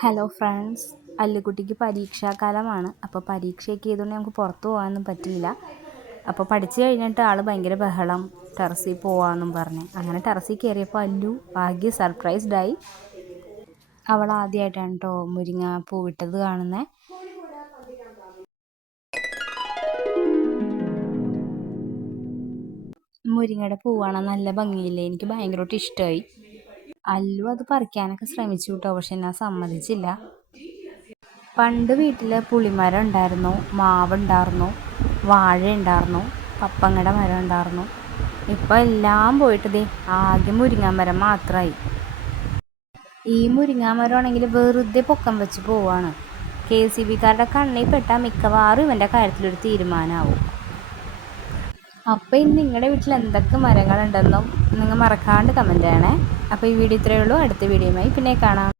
Hello friends, അല്ലുകുട്ടിക്ക് പരീക്ഷാകാലമാണ്. അപ്പോൾ പരീക്ഷയൊക്കെ ചെയ്തുകൊണ്ട് നമുക്ക് പുറത്ത് പോകാനൊന്നും പറ്റിയില്ല. അപ്പോൾ പഠിച്ചു കഴിഞ്ഞിട്ട് ആൾ ഭയങ്കര ബഹളം, ടെറസിൽ പോകാമെന്നും പറഞ്ഞ്. അങ്ങനെ ടെറസിൽ കയറിയപ്പോൾ അല്ലു ഭാഗ്യ സർപ്രൈസ്ഡായി. അവൾ ആദ്യമായിട്ടാണ് കേട്ടോ മുരിങ്ങ പൂവിട്ടത് കാണുന്നത്. മുരിങ്ങയുടെ പൂവാണ്, നല്ല ഭംഗിയില്ലേ? എനിക്ക് ഭയങ്കരമായിട്ട് ഇഷ്ടമായി. അല്ലു അത് പറിക്കാനൊക്കെ ശ്രമിച്ചു കേട്ടോ, പക്ഷെ ഞാൻ സമ്മതിച്ചില്ല. പണ്ട് വീട്ടിൽ പുളിമരം ഉണ്ടായിരുന്നു, മാവുണ്ടായിരുന്നു, വാഴ ഉണ്ടായിരുന്നു, പപ്പങ്ങയുടെ മരം ഉണ്ടായിരുന്നു. ഇപ്പം എല്ലാം പോയിട്ട് ദേ ആകെ മുരിങ്ങാമരം മാത്രമായി. ഈ മുരിങ്ങാമരമാണെങ്കിൽ വെറുതെ പൊക്കം വെച്ച് പോവാണ്. KCBക്കാരുടെ കണ്ണിൽ പെട്ടാൽ മിക്കവാറും ഇവൻ്റെ കാര്യത്തിലൊരു തീരുമാനമാവും. അപ്പോൾ ഇന്ന് നിങ്ങളുടെ വീട്ടിൽ എന്തൊക്കെ മരങ്ങളുണ്ടെന്നും നിങ്ങൾ മറക്കാണ്ട് കമൻറ്റ് ചെയ്യണേ. അപ്പോൾ ഈ വീഡിയോ ഇത്രയേ ഉള്ളൂ. അടുത്ത വീഡിയോയുമായി പിന്നെ കാണാം.